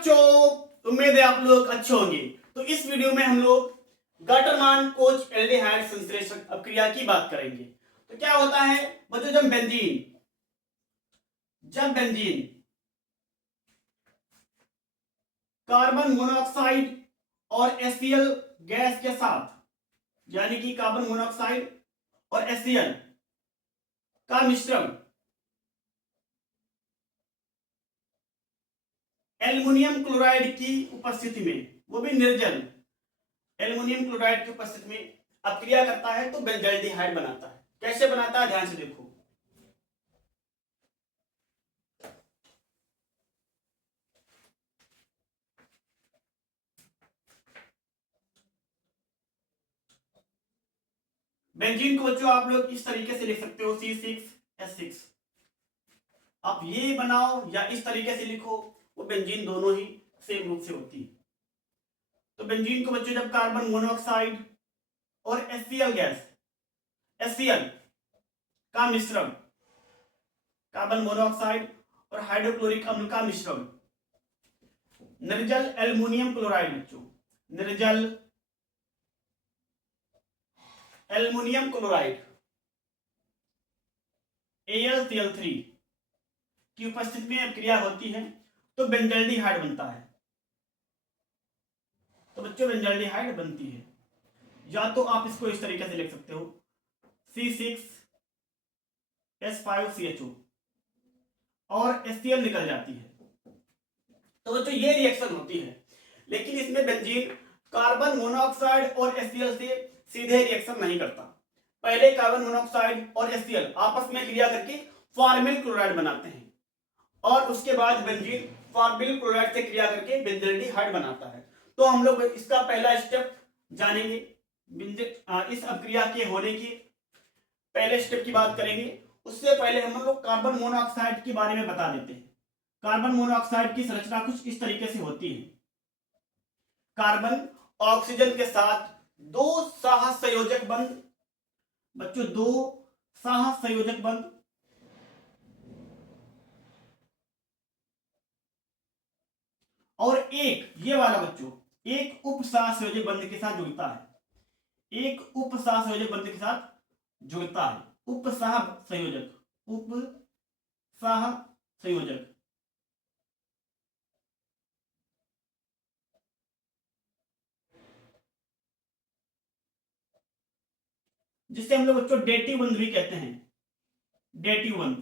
बच्चों, उम्मीद है आप लोग अच्छे होंगे। तो इस वीडियो में हम लोग गटरमान कोच एल्डिहाइड संश्लेषण अभिक्रिया की बात करेंगे। तो क्या होता है बच्चों, जब बेंजीन कार्बन मोनोऑक्साइड और HCl गैस के साथ, यानी कि कार्बन मोनोऑक्साइड और HCl का मिश्रण एल्युमिनियम क्लोराइड की उपस्थिति में, वो भी निर्जल एल्युमिनियम क्लोराइड की उपस्थिति में अभिक्रिया करता है तो बेंजल्डिहाइड बनाता है। कैसे बनाता है ध्यान से देखो। बेंजीन को बच्चों आप लोग इस तरीके से लिख सकते हो C6H6। आप ये बनाओ या इस तरीके से लिखो, वो बेंजीन दोनों ही सेम रूप से होती है। तो बेंजीन को बच्चों जब कार्बन मोनोऑक्साइड और HCl गैस, HCl का मिश्रण, कार्बन मोनोऑक्साइड और हाइड्रोक्लोरिक अम्ल का मिश्रण निर्जल एल्युमिनियम क्लोराइड, बच्चों निर्जल एल्युमिनियम क्लोराइड AlCl3 की उपस्थिति में अभिक्रिया होती है तो बेंजल्डिहाइड बनता है। तो बच्चों बेंजल्डिहाइड बनती है। या तो आप इसको इस तरीके से लिख सकते हो C6H5CHO और HCl निकल जाती है। तो बच्चों ये रिएक्शन होती है, लेकिन इसमें बेंजीन कार्बन मोनोऑक्साइड और HCl से सीधे रिएक्शन नहीं करता। पहले कार्बन मोनोऑक्साइड और HCl आपस में क्रिया करके फॉर्मिल क्लोराइड बनाते हैं और उसके बाद बेंजीन फॉर्मिल क्लोराइड से क्रिया करके बेंजल्डिहाइड बनाता है। तो हम लोग इसका पहला स्टेप जानेंगे। इस अभिक्रिया के होने की पहले स्टेप की बात करेंगे। उससे पहले हम लोग कार्बन मोनोऑक्साइड के बारे में बता देते हैं। कार्बन मोनोऑक्साइड की संरचना कुछ इस तरीके से होती है। कार्बन ऑक्सीजन के साथ दो सहसंयोजक बंध, बच्चों दो सहसंयोजक बंध और एक ये वाला बच्चों एक उप सहसंयोजक बंध के साथ जुड़ता है। एक उप सहसंयोजक बंध के साथ जुड़ता है। उप सहसंयोजक, उप सहसंयोजक जिससे हम लोग बच्चों डेटिव बंध भी कहते हैं। डेटिव बंध।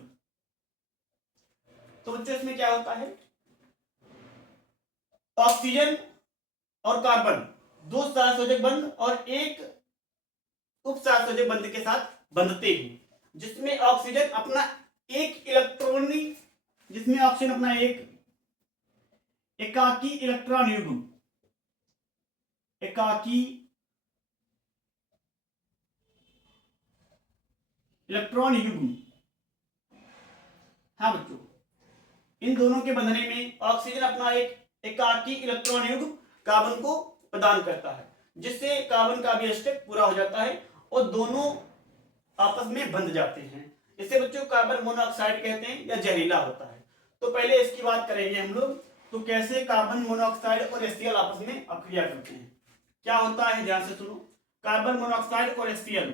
तो बच्चों इसमें क्या होता है, ऑक्सीजन और कार्बन दो सहसंयोजक बंध और एक उप सहसंयोजक बंध के साथ बंधते हैं, जिसमें ऑक्सीजन अपना एक इलेक्ट्रॉनी, जिसमें ऑक्सीजन अपना एक एकाकी इलेक्ट्रॉन युग्म, एकाकी इलेक्ट्रॉन युग्म, हाँ बच्चों, इन दोनों के बंधने में ऑक्सीजन अपना एक एकाकी इलेक्ट्रॉन युग्म कार्बन को प्रदान करता है, जिससे कार्बन का भी स्टेप पूरा हो जाता है और दोनों आपस में बंध जाते हैं। इसे बच्चों कार्बन मोनोऑक्साइड कहते हैं या जहरीला होता है। तो पहले इसकी बात करेंगे हम लोग, तो कैसे कार्बन मोनोऑक्साइड और HCl आपस में अभिक्रिया करते हैं। क्या होता है ध्यान से सुनो। कार्बन मोनोऑक्साइड और HCl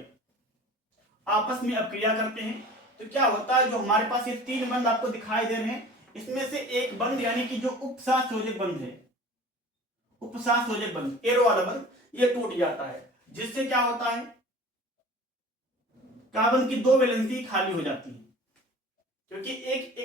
आपस में अभिक्रिया करते हैं तो क्या होता है, जो हमारे पास ये तीन बंध आपको दिखाई दे रहे हैं, इसमें से एक बंध यानी कि जो उपसहसंयोजक बंध है, उपसहसंयोजक बंध एरो वाला बंध, ये टूट जाता है, जिससे क्या होता है कार्बन की दो वैलेंसी खाली हो जाती है। क्योंकि एक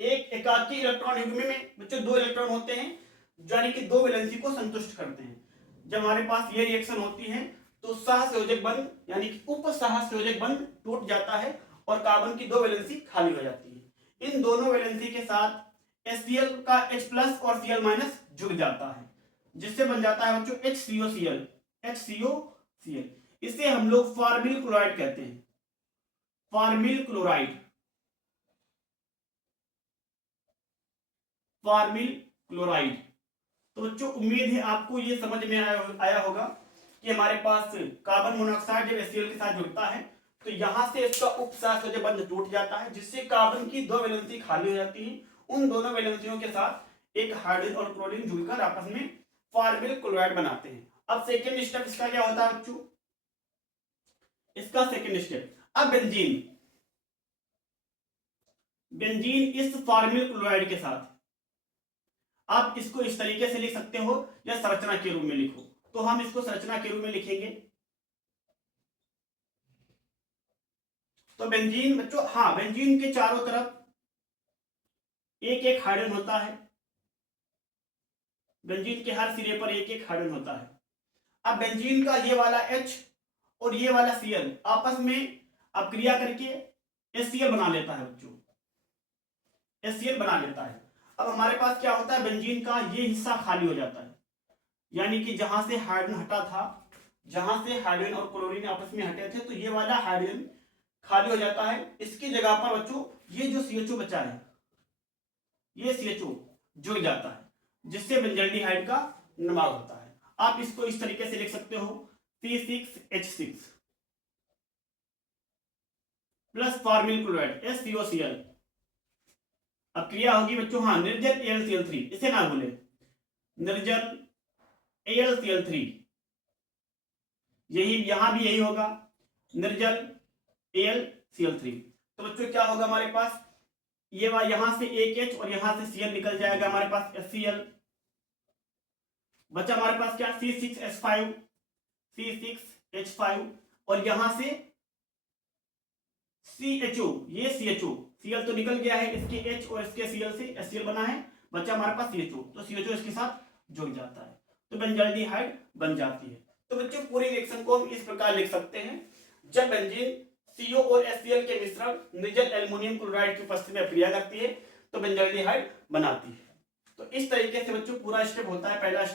एकाकी इलेक्ट्रॉन युग्म में बच्चों दो इलेक्ट्रॉन होते हैं, यानी कि दो वैलेंसी को संतुष्ट करते हैं। जब हमारे पास ये रिएक्शन होती है तो सहसंयोजक बंध यानी कि उप सहसंयोजक बंध टूट जाता है और कार्बन की दो वैलेंसी खाली हो जाती है। इन दोनों वैलेंसी के साथ HCl का H+ और Cl- जुड़ जाता है, जिससे बन जाता है बच्चों HCOCl, HCOCl। इसे हम लोग फॉर्मिल क्लोराइड कहते हैं, फॉर्मिल क्लोराइड, फॉर्मिल क्लोराइड। तो बच्चों उम्मीद है आपको ये समझ में आया होगा कि हमारे पास कार्बन मोनोऑक्साइड जब HCl के साथ जुड़ता है तो यहां से इसका उपसहसंयोजक बंध टूट जाता है, जिससे कार्बन की दो वैलेंसी खाली हो जाती है। उन दोनों वैलेंसियों के साथ एक हाइड्रोजन और क्लोरीन जुड़कर आपस में फॉर्मिल क्लोराइड बनाते हैं। अब सेकेंड स्टेप इसका क्या होता है बच्चों, इसका सेकेंड स्टेप, अब बेंजीन इस फॉर्मिल क्लोराइड के साथ आप इसको इस तरीके से लिख सकते हो या संरचना के रूप में लिखो, तो हम इसको संरचना के रूप में लिखेंगे। तो बेंजीन बच्चों, हाँ, बेंजीन के चारों तरफ एक एक हाइड्रोजन होता है, बेंजीन के हर सिरे पर एक एक हाइड्रोजन होता है। अब बेंजीन का ये वाला H और ये वाला Cl आपस में अब क्रिया करके HCl बना लेता है बच्चों, HCl बना लेता है। अब हमारे पास क्या होता है, बेंजीन का ये हिस्सा खाली हो जाता है, यानी कि जहां से हाइड्रोजन हटा था, जहां से हाइड्रोजन और क्लोरीन आपस में हटे थे, तो ये वाला हाइड्रोजन खाली हो जाता है। इसकी जगह पर बच्चों ये जो CHO बचा है, ये CHO जुड़ जाता है, जिससे बेंजल्डिहाइड का निर्माण होता है। आप इसको इस तरीके से लिख सकते हो C6H6 plus formal chloride SCOCl। अब क्रिया होगी बच्चों, हाँ, निर्जल AlCl3, इसे ना भूले, निर्जल AlCl3, यही यहां भी यही होगा, निर्जल AlCl3। तो बच्चों क्या होगा हमारे पास, ये यहां से एक H और यहां से Cl निकल जाएगा, हमारे पास HCl बचा, हमारे पास क्या C6H5 और यहां से CHO, ये CHO, Cl तो निकल गया है, इसके H और इसके Cl से HCl बना है, बचा हमारे पास CHO, तो CHO इसके साथ जुड़ जाता है, तो बेंजल्डिहाइड बन जाती है। तो बच्चों पूरी रिएक्शन को हम इस प्रकार लिख सकते हैं, जब बेंजीन CO और HCl के मिश्रण निर्जल एल्युमिनियम क्लोराइड की उपस्थिति में क्रिया करती है तो बेंजल्डिहाइड बनाती है। तो इस तरीके से बच्चों पूरा स्टेप होता है। पहले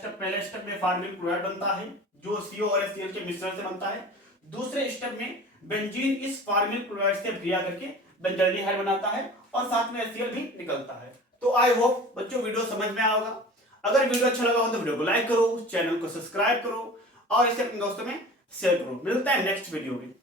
स्टेप में फॉर्मिल क्लोराइड बनता है जो CO और HCl के मिश्रण से बनता है। दूसरे स्टेप में बेंजीन इस फॉर्मिल क्लोराइड से क्रिया करके बेंजल्डिहाइड बनाता है और साथ में HCl भी निकलता है। तो आई होप बच्चों वीडियो समझ में आया होगा। अगर वीडियो अच्छा लगा हो तो वीडियो को लाइक करो, चैनल को सब्सक्राइब करो और इसे अपने दोस्तों में शेयर करो। मिलता है नेक्स्ट वीडियो में।